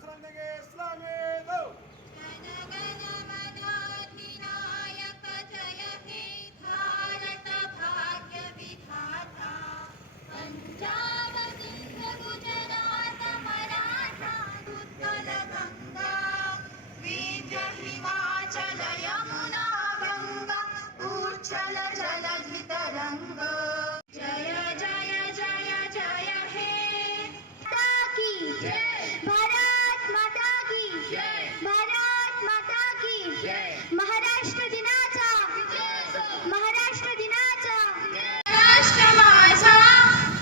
خرم نگه اسلامه महाराष्ट्र दिनाचा महाराष्ट्र दिनाचा. राष्ट्र माझा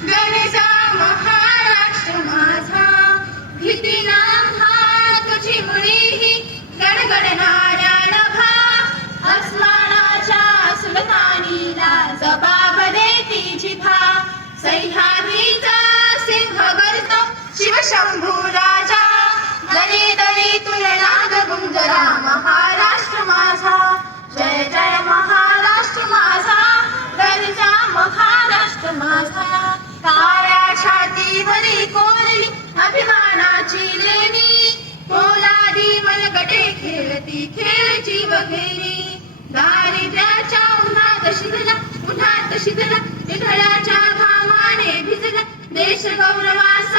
गणेशा महाराष्ट्र माझा. भीती ना नाम तुझी मुळीही गडगडणाऱ्या नभा अस्मानाच्या सुलतानीला जबाब देती जिभा सह्याद्रीचा सिंह गर्जतो शिवशंभू राजा दरी दरीतून तुला गुंजरा महाराष्ट्र माझा जय जय महाराष्ट्र माझा महाराष्ट्र माझा. काळ्या कोरली अभिमानाची लेणी खेळती खेळची वगैरे दारिद्र्याच्या उन्हात शिजला उन्हात शिजला निधळाच्या घामाने भिजला देश गौरवास